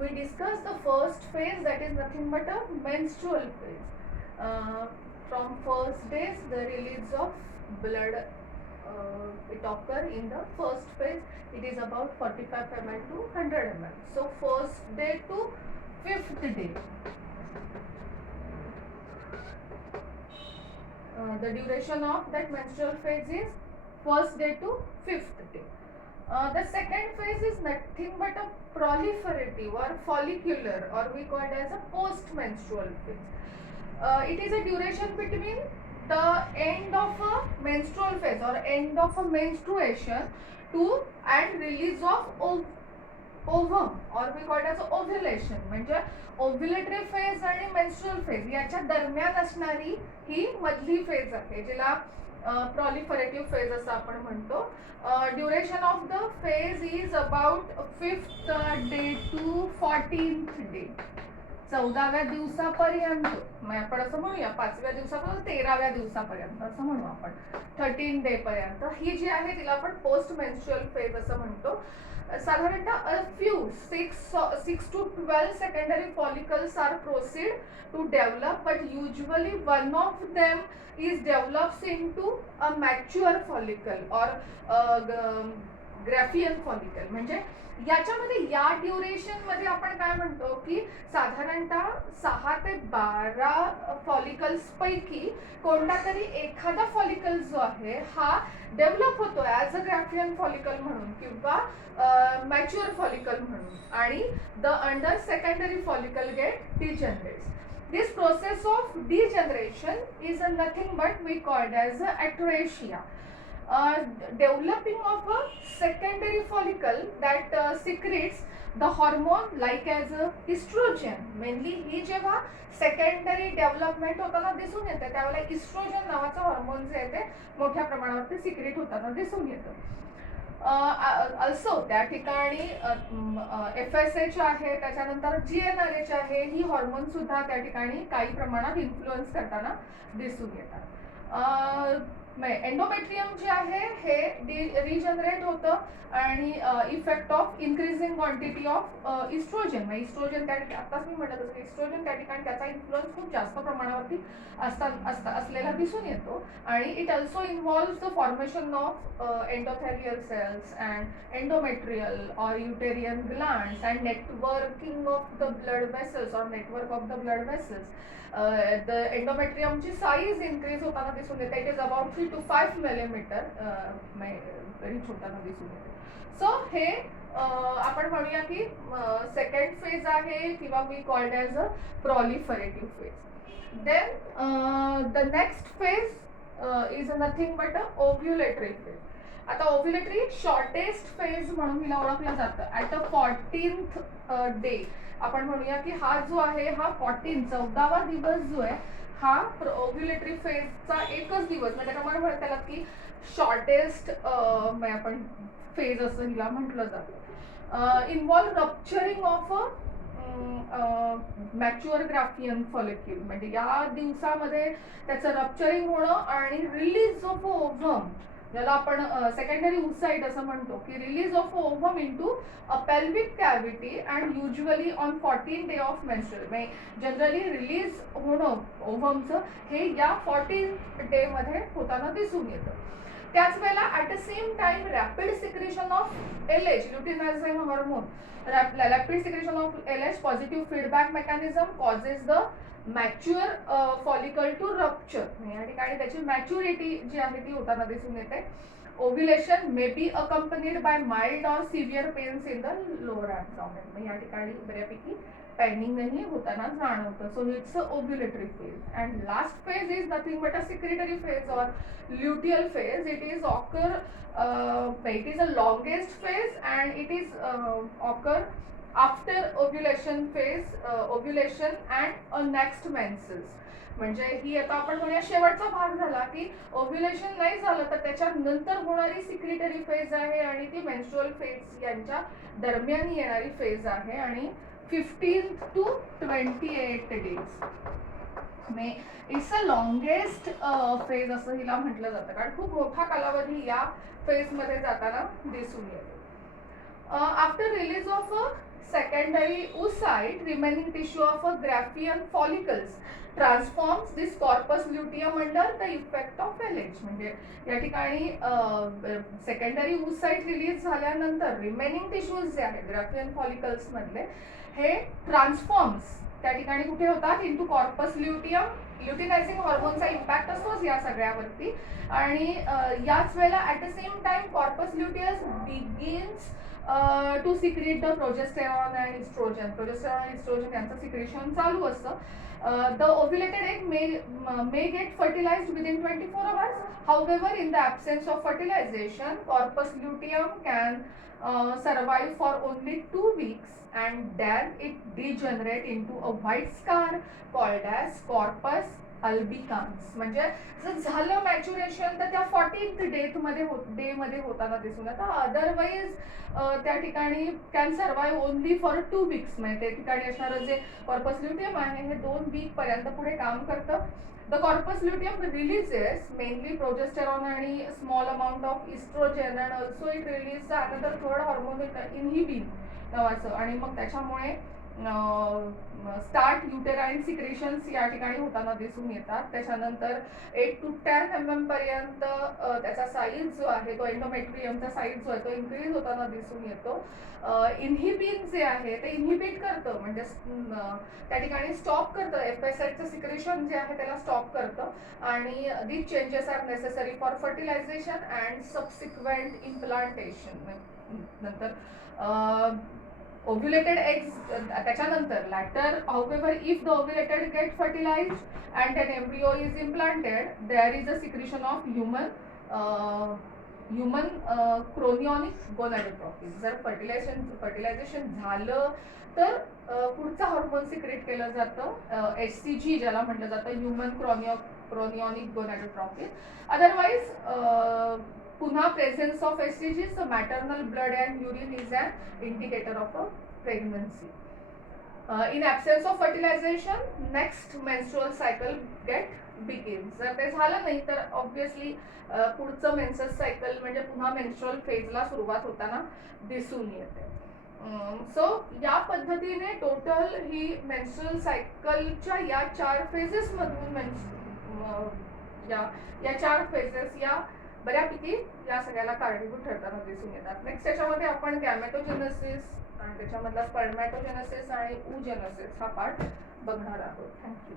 we discussed the first phase, that is nothing but a menstrual phase. From first days, the release of blood it occur in the first phase. It is about 45 ml to 100 ml. So first day to fifth day. The duration of that menstrual phase is first day to fifth day. The second phase is nothing but a proliferative or follicular, or we call it as a post-menstrual phase. It is a duration between the end of a menstrual phase or end of a menstruation to and release of ovum, or we call it as ovulation. म्हणजे ओव्युलेटरी phase आणि menstrual phase याच्या दरम्यान असणारी ही मधली phase आहे, जिला proliferative phase असं आपण म्हणतो. Duration of the phase is about 5th day to 14th day. 14व्या दिवसापर्यंत आपण असं म्हणूया, 5व्या दिवसापर्यंत 13व्या दिवसापर्यंत असं म्हणू आपण, 13 डे पर्यंत ही जी आहे तिला आपण पोस्ट मेन्स्ट्रुअल फेज असं म्हणतो. साधारणतः a few 6 to 12 secondary follicles are proceed to develop, but usually one of them is develops into a mature follicle or Graafian follicle. म्हणजे याच्यामध्ये या ड्युरेशन मध्ये आपण काय म्हणतो की साधारणतः 6 ते 12 फॉलिकल्स पैकी कोणता तरी एखादा फॉलिकल जो आहे हा डेव्हलप होतो ॲज अ ग्रॅफियन फॉलिकल म्हणून किंवा मॅच्युअर फॉलिकल म्हणून, आणि the under secondary follicle get degenerates. This process of degeneration is nothing but we called as atresia. Developing of a secondary follicle that secretes the hormone like as estrogen. Mainly ही जेव्हा secondary development होताना दिसून येते त्यावेळेला oestrogen नावाचं hormone जे आहे ते मोठ्या प्रमाणावरती सिक्रेट होताना दिसून येतं. अल्सो त्या ठिकाणी FSH आहे, त्याच्यानंतर GnRH आहे, ही हॉर्मोन सुद्धा त्या ठिकाणी काही प्रमाणात इन्फ्लुएन्स करताना दिसून येतात. एंडोमेट्रियम जे आहे हे रिजनरेट होतं आणि effect of increasing quantity of oestrogen. Oestrogen त्या ठिकाणी आताच मी म्हणत होतो इस्ट्रोजन त्या ठिकाणी त्याचा इन्फ्लुएन्स खूप जास्त प्रमाणावरती असलेला दिसून येतो. आणि it also involves the formation of endothelial cells and endometrial or uterine glands and networking of the blood vessels or network of the blood vessels. The एंडोमेट्रियमची साईज इन्क्रीज होताना दिसून येते. It is about 3 to 5 millimeter reach होताना दिसून येते. So हे आपण म्हणूया की सेकंड फेज आहे किंवा we called as a proliferative phase. Then the next phase is nothing but a ovulatory phase. आता ओव्युलेटरी शॉर्टेस्ट फेज म्हणून हिला ओळखलं जातं. ॲट अ 14th डे आपण म्हणूया की हा जो आहे हा 14वा दिवस जो आहे हा ओव्युलेटरी फेजचा एकच दिवस, म्हणजे त्याच्यामुळे म्हणतात त्याला की शॉर्टेस्ट आपण फेज असं हिला म्हटलं जातं. Involve rupturing of mature Graafian follicle. म्हणजे या दिवसामध्ये त्याचं रप्चरिंग होणं आणि रिलीज ऑफ ओव्हम, ज्याला आपण सेकंडरी oocyte असं म्हणतो, की release of ovum into a pelvic cavity and usually on 14th day of menstrual. Generally release होणं ओव्हमचं हे या 14th डे मध्ये होताना दिसून येतं. त्याच वेळेला at the same time rapid secretion of LH luteinizing hormone. Rapid secretion of LH positive feedback mechanism causes the mature follicle to rupture. या ठिकाणी त्याची मॅच्युरिटी जी आहे ती होताना दिसून येते. Ovulation may be accompanied by mild or severe pains in the lower abdomen. या ठिकाणी बऱ्यापैकी पेनिंगही होताना जाणवतं. So it's a ovulatory phase. And last phase is nothing but a secretory phase or luteal phase. It is it is a longest phase and it is occur after ovulation phase, ovulation and next menses. म्हणजे ही आता आपण म्हणूया शेवटचा भाग झाला की ovulation नाही झालं तर त्याच्या नंतर होणारी सिक्रेटरी फेज आहे आणि ती मेन्स्ट्रुअल फेज यांच्या दरम्यान येणारी फेज आहे आणि 15 to 28 days. It's a longest phase असं हिला म्हटलं जातं कारण खूप मोठा कालावधी या फेज मध्ये जाताना दिसून येतो. After release of secondary oocyte remaining tissue of a Graafian follicles transforms this corpus luteum under the effect of LH. म्हणजे या ठिकाणी सेकंडरी oocyte रिलीज झाल्यानंतर रिमेनिंग टिश्यूज जे आहेत ग्राफियन फॉलिकल्स मधले हे ट्रान्सफॉर्म्स त्या ठिकाणी कुठे होतात इंटू कॉर्पस ल्युटियम. ल्युटिनायझिंग हॉर्मोनचा इम्पॅक्ट असतोच या सगळ्यावरती आणि याच वेळेला at the same time corpus luteus begins to secrete the progesterone and oestrogen. Progesterone आणि इस्ट्रोजन यांचं सिक्रेशन चालू असतं. The ovulated egg may get fertilized within 24 hours. However, in the absence of fertilization, corpus luteum can survive for only 2 weeks and then it degenerate into a white scar called as corpus albicans. म्हणजे जर झालं maturation तर त्या 40th day मध्ये होताना दिसून येतं. Otherwise त्या ठिकाणी can survive only for 2 weeks. म्हणजे त्या ठिकाणी असणारं जे कॉर्पस ल्युटियम आहे हे 2 week पर्यंत पुढे काम करतं. The corpus luteum releases mainly progesterone आणि small amount of estrogen and also it releases another third hormone inhibin नावाचं आणि मग त्याच्यामुळे स्टार्ट युटेराइन सिक्रेशन्स या ठिकाणी होताना दिसून येतात. त्याच्यानंतर 8 to 10 mm पर्यंत त्याचा साईज जो आहे तो एंडोमेट्रियमचा साईज जो आहे तो इन्क्रीज होताना दिसून येतो. इन्हिबिन जे आहे ते इन्हिबिट करतं म्हणजे त्या ठिकाणी स्टॉप करतं एफएसएचचं सिक्रेशन जे आहे त्याला स्टॉप करतं आणि these changes are necessary for fertilisation and subsequent implantation. नंतर ovulated eggs त्याच्यानंतर later however if the ovulated get fertilized and an embryo is implanted there is a secretion of human chorionic gonadotropin. जर fertilisation झालं तर पुढचा hormone secret केलं जातं HCG ज्याला म्हटलं जातं ह्युमन क्रोनियॉनिक गोनॅडोट्रॉपिन. अदरवाईज पुन्हा presence of HCG so maternal blood and urine is an indicator of a pregnancy. In absence of fertilization next menstrual cycle begins. जर ते झालं नाही तर ऑब्विसली पुढचं मेन्सेस सायकल म्हणजे पुन्हा मेन्स्ट्रुअल फेजला सुरुवात होताना दिसून येते. सो या पद्धतीने टोटल ही मेन्स्ट्रुअल सायकलच्या या 4 फेजेस मधून या 4 फेजेस या बऱ्यापैकी या सगळ्याला कारणीभूत ठरताना दिसून येतात. नेक्स्ट त्याच्यामध्ये आपण गॅमेटोजेनेसिस आणि त्याच्यामधला स्पर्मॅटोजेनेसिस आणि oogenesis हा पार्ट बघणार आहोत. थँक्यू.